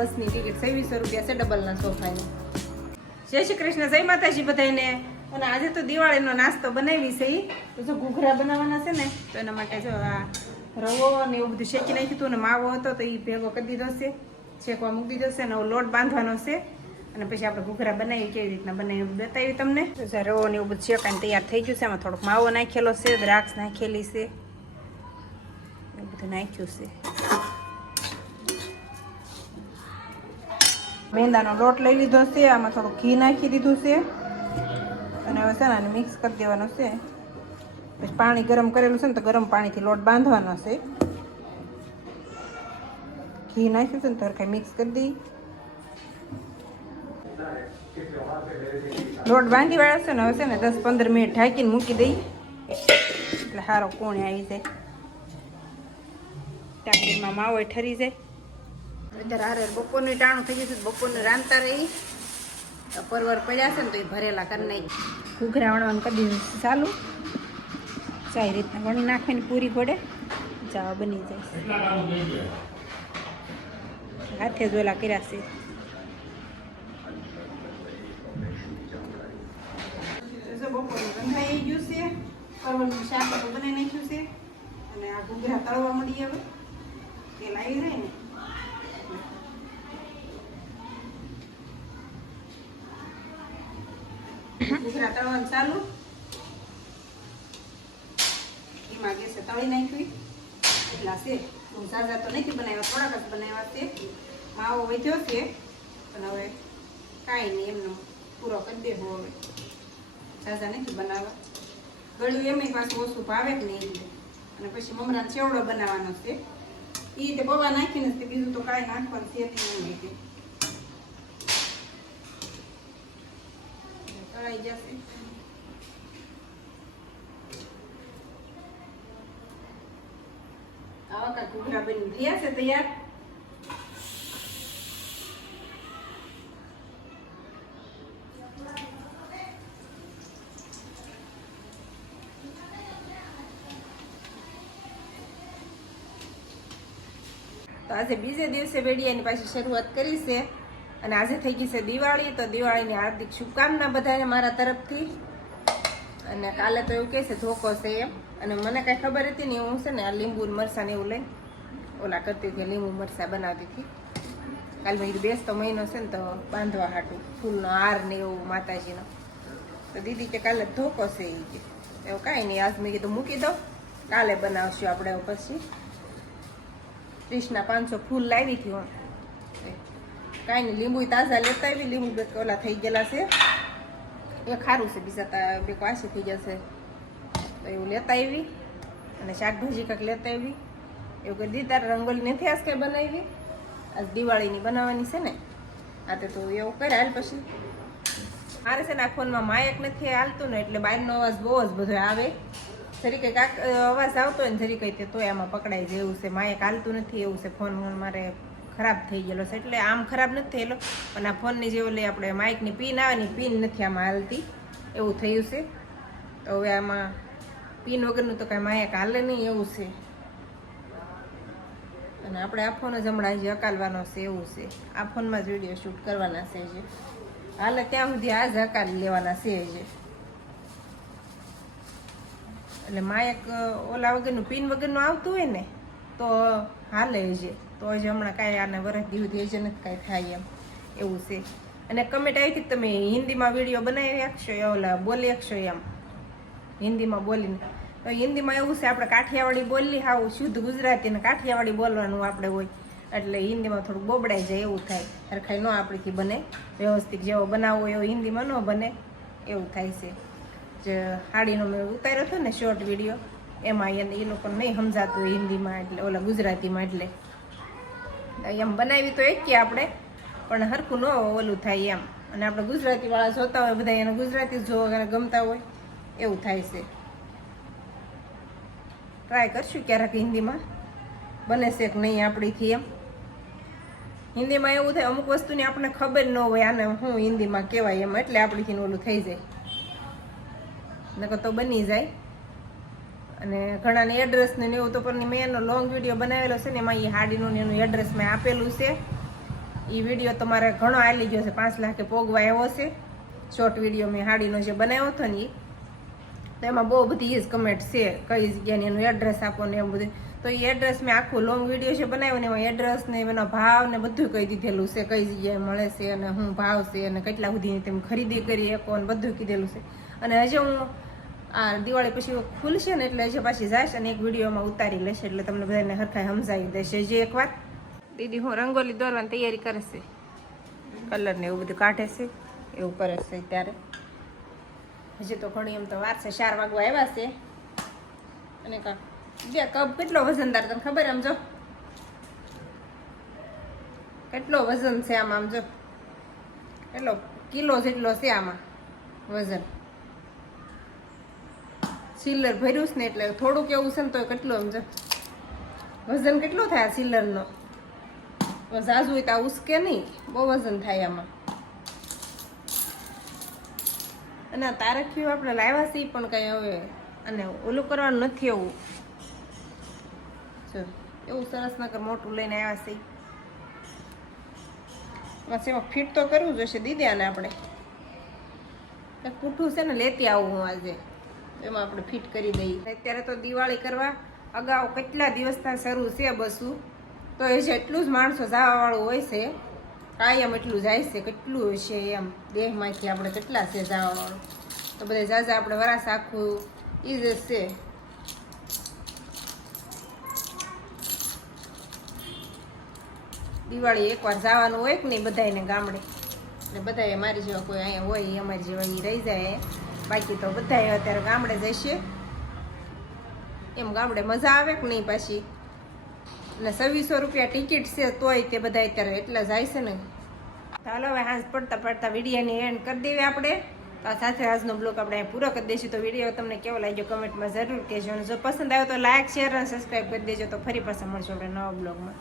બસની ટિકિટ 2600 રૂપિયા છે ડબલના સોફાની. જય શ્રી કૃષ્ણ, જય માતાજી બધાને. અને આજે તો દિવાળીનો નાસ્તો બનાવી છે. તો જો ઘૂઘરા બનાવવાના છે ને, તો એના માટે જો આ રવો ને એવું બધું શેકી નાખ્યું હતું ને માવો હતો તો એ ભેગો કરી દીધો છે, શેકવા મૂકી દીધો છે. અને લોટ બાંધવાનો છે અને પછી આપણે ઘૂઘરા બનાવી કેવી રીતના બનાવી બતાવી તમને. તો રવો ને એવું બધું શેકાઈને તૈયાર થઈ ગયું છે. એમાં થોડોક માવો નાખેલો છે, દ્રાક્ષ નાખેલી છે, એવું બધું નાખ્યું છે. મેંદાનો લોટ લઈ લીધો છે, આમાં થોડું ઘી નાખી દીધું છે અને હવે છે ને આને મિક્સ કરી દેવાનો છે. પછી પાણી ગરમ કરેલું છે ને તો ગરમ પાણીથી લોટ બાંધવાનો છે. ઘી નાખ્યું છે ને તો કાંઈ મિક્સ કરી દઈ. લોટ બાંધી વાળા છે ને હવે છે ને 10-15 મિનિટ ઢાંકીને મૂકી દઈ એટલે સારો કોણે આવી જાય. ટાંકીમાં માવો ઠરી જાય. અત્યારે હારે બપોરનું ટાણું થઈ ગયું છે, બપોરનું રાંધતા રહી. પરવર પડ્યા છે ને તો એ ભરેલા કરી નાખી. ઘૂઘરા વણવાનું કરી દીધું ચાલુ. સારી રીતના વણી નાખવાની પૂરી ઘોડે ચા બની જાય. હાથે જ ઓલા કર્યા છે. બપોરનું રંધાઈ ગયું છે, પરવરનું શાક બનાવી નાખ્યું છે અને આ ઘૂઘરા તળવા મળી. હવે તેલ આવી જાય ને ઘૂઘરા તળવાનું ચાલુ. એમાં ગેસે તળી નાખ્યું એટલા છે. હું ઝાઝા તો નથી બનાવ્યા, થોડાક જ બનાવ્યા છે. માવો વધ્યો છે પણ હવે કાંઈ નહીં, એમનો પૂરો કરી દેવો. હવે ઝાઝા નથી બનાવવા. ગળ્યું એમાંય પાછું ઓછું ભાવે જ નહીં. અને પછી મમરાનો ચેવડો બનાવવાનો છે. એ રીતે પૌવા નાખીને જ, બીજું તો કાંઈ નાખવાનું છે નહીં. તળાઈ જશે. આવા કા ઘૂઘરા બની ગયા છે તૈયાર. તો આજે બીજે દિવસે વેડિયાની પાછી શરૂઆત કરી છે અને આજે થઈ ગઈ છે દિવાળી. તો દિવાળીની હાર્દિક શુભકામના બધાને મારા તરફથી. અને કાલે તો એવું કહે છે ધોકો છે એમ, અને મને કાંઈ ખબર હતી ને. હું છે ને આ લીંબુ મરચાં ને એવું લઈ ઓલા કરતી હતી, લીંબુ મરચાં બનાવતી હતી. કાલે મેં કીધું બેસતો મહિનો છે ને તો બાંધવા હાટું ફૂલનો હાર ને એવું માતાજીનો. તો દીદી કે કાલે ધોકો છે એ કે એવું કાંઈ નહીં. આજ મેં કીધું મૂકી દો, કાલે બનાવશું આપણે. પછી 30ના 500 ફૂલ લાવી હતી હું. કાંઈ નહીં, લીંબુ તાજા લેતા આવી. લીંબુ ઓલા થઈ ગયેલા છે, એ ખારું છે, બીજા બે વાસી થઈ જશે તો એવું લેતા આવી. અને શાકભાજી કંઈક લેતા આવી એવું કરી દીધી. તારે રંગોળી નથી આજ કંઈ બનાવી? આજ દિવાળીની બનાવવાની છે ને. આ તો એવું કરે. હાલ પછી મારે છે ને આ ફોનમાં માયક નથી હાલતું ને, એટલે બહારનો અવાજ બહુ જ બધો આવે. જરી કંઈક અવાજ આવતો હોય ને જરી કંઈ તો એમાં પકડાઈ જાય એવું છે. માયક હાલતું નથી એવું છે. ફોન મારે ખરાબ થઈ ગયેલો છે, એટલે આમ ખરાબ નથી થયેલો પણ આ ફોનની જે ઓલી આપણે માઇકની પિન આવે ને પિન નથી આમાં હાલતી, એવું થયું છે. તો હવે આમાં પિન વગરનું તો કાંઈ માયક હાલે નહીં એવું છે. અને આપણે આ ફોન જ હમણાં જે અકાલવાનો છે એવું છે. આ ફોનમાં જ વિડીયો શૂટ કરવાના છે જે હાલે ત્યાં સુધી આ જ અકાલી લેવાના છે જે. એટલે માયક ઓલા વગરનું પિન વગરનું આવતું હોય ને તો હાલે છે. તો જ હમણાં કાંઈ આને વરસ દિવસ જે નથી કાંઈ થાય એમ એવું છે. અને કમેન્ટ આવી હતી તમે હિન્દીમાં વિડીયો બનાવી શકશો, ઓલા બોલી શકશો એમ હિન્દીમાં બોલીને. તો હિન્દીમાં એવું છે આપણે કાઠિયાવાડી બોલી હાવ શુદ્ધ ગુજરાતી ને કાઠિયાવાડી બોલવાનું આપણે હોય, એટલે હિન્દીમાં થોડુંક બોબડાઈ જાય એવું થાય. હરખાઈ ન આપણીથી બને, વ્યવસ્થિત જેવો બનાવવો એવો હિન્દીમાં ન બને એવું થાય છે. જે હાડીનો મેં ઉતાર્યો હતો ને શોર્ટ વિડીયો, એમાં એને એ લોકોને નહીં સમજાતું હોય હિન્દીમાં, એટલે ઓલા ગુજરાતીમાં. એટલે એમ બનાવી તો એક કે આપણે પણ હરખું ન ઓલું થાય એમ. અને આપણે ગુજરાતીવાળા જોતા હોય બધા એને ગુજરાતી જોવા ગમતા હોય એવું થાય છે. ટ્રાય કરશું ક્યારેક હિન્દીમાં બને છે કે નહીં આપણીથી એમ. હિન્દીમાં એવું થાય અમુક વસ્તુની આપણને ખબર ન હોય આને હું હિન્દીમાં કહેવાય એમ, એટલે આપણીથી ઓલું થઈ જાય. નકર તો બની જાય. અને ઘણાને એડ્રેસ ને એવું તો પણ મેં એનો લોંગ વિડીયો બનાવેલો છે ને, એમાં એ હાડીનું એનું એડ્રેસ મેં આપેલું છે. એ વિડીયો તમારે ઘણો આલી ગયો છે, 5 લાખે પોગવા આવ્યો છે. શોર્ટ વિડીયો મેં હાડીનો જે બનાવ્યો હતો ને તો એમાં બહુ બધી એ જ કમેન્ટ છે, કઈ જગ્યાની એનું એડ્રેસ આપો ને એમ બધું. તો એ એડ્રેસ મેં આખું લોંગ વિડીયો છે બનાવ્યો ને એમાં એડ્રેસ ને એનો ભાવ ને બધું કહી દીધેલું છે, કઈ જગ્યાએ મળે છે અને શું ભાવ છે અને કેટલા સુધી તમે ખરીદી કરી શકો અને બધું કીધેલું છે. અને હજી હું આ દિવાળી પછી ખુલશે ને એટલે હજી પાછી જઈશ અને એક વિડીયોમાં ઉતારી લેશે એટલે તમને બધાને હરખાઈ સમજાવી દેશે. હજી એક વાત, દીદી હું રંગોલી દોરવાની તૈયારી કરે છે, કલર ને એવું બધું કાઢે છે, એવું કરે છે ત્યારે. હજી તો ઘણી એમ તો વાર છે, 4 વાગવા આવ્યા છે. અને બે કપ કેટલો વજનદાર તને ખબર? આમ જો કેટલો વજન છે આમાં, આમ જો કેટલો કિલો જેટલો છે આમાં વજન. સિલ્લર ભર્યું છે ને એટલે થોડુંક એવું છે ને તો કેટલું આમ જો વજન કેટલું થાય સિલ્લરનો. ઝાઝુ હોય તો ઉસકે નહીં, બહુ વજન થાય આમાં. અને તારખ્યું આપણે લાવ્યા છીએ પણ કઈ હવે અને ઓલું કરવાનું નથી. એવું જો એવું સરસ નકર મોટું લઈને આવ્યા છીએ. બસ એમાં ફિટ તો કરવું જોઈશે દીદી. આને આપણે પૂઠું છે ને લેતી આવું હું આજે, એમાં આપણે ફિટ કરી દઈએ. અત્યારે તો દિવાળી કરવા અગાઉ કેટલા દિવસથી શરૂ છે બસું, તો એ છે એટલું જ માણસો જવાવાળું હોય છે, કાયમ એટલું જાય છે. કેટલું હશે એમ દેહમાંથી આપણે કેટલા છે જવાવાળું, તો બધા જાજા આપણે વરાસ આખું એ જ છે. દિવાળી એકવાર જવાનું હોય કે નહીં બધાને ગામડે, એટલે બધાએ મારી જેવા કોઈ અહીંયા હોય અમારી જેવા એ રહી જાય. બાકી તો બધાએ અત્યારે ગામડે જઈશે. એમ ગામડે મજા આવે કે નહીં પાછી. અને 2600 રૂપિયા ટિકિટ છે તોય તે બધા અત્યારે એટલા જાય છે ને. ચાલો હવે હાંસ પડતા પડતા વિડીયોની એન્ડ કરી દેવી આપણે. તો આ સાથે આજનો બ્લોગ આપણે પૂરો કરી દઈશું. તો વિડીયો તમને કેવો લાગ્યો કમેન્ટમાં જરૂર કહેજો. અને જો પસંદ આવ્યો તો લાઇક, શેર અને સબસ્ક્રાઈબ કરી દેજો. તો ફરી પાછા મળશું આપણે નવા બ્લોગમાં.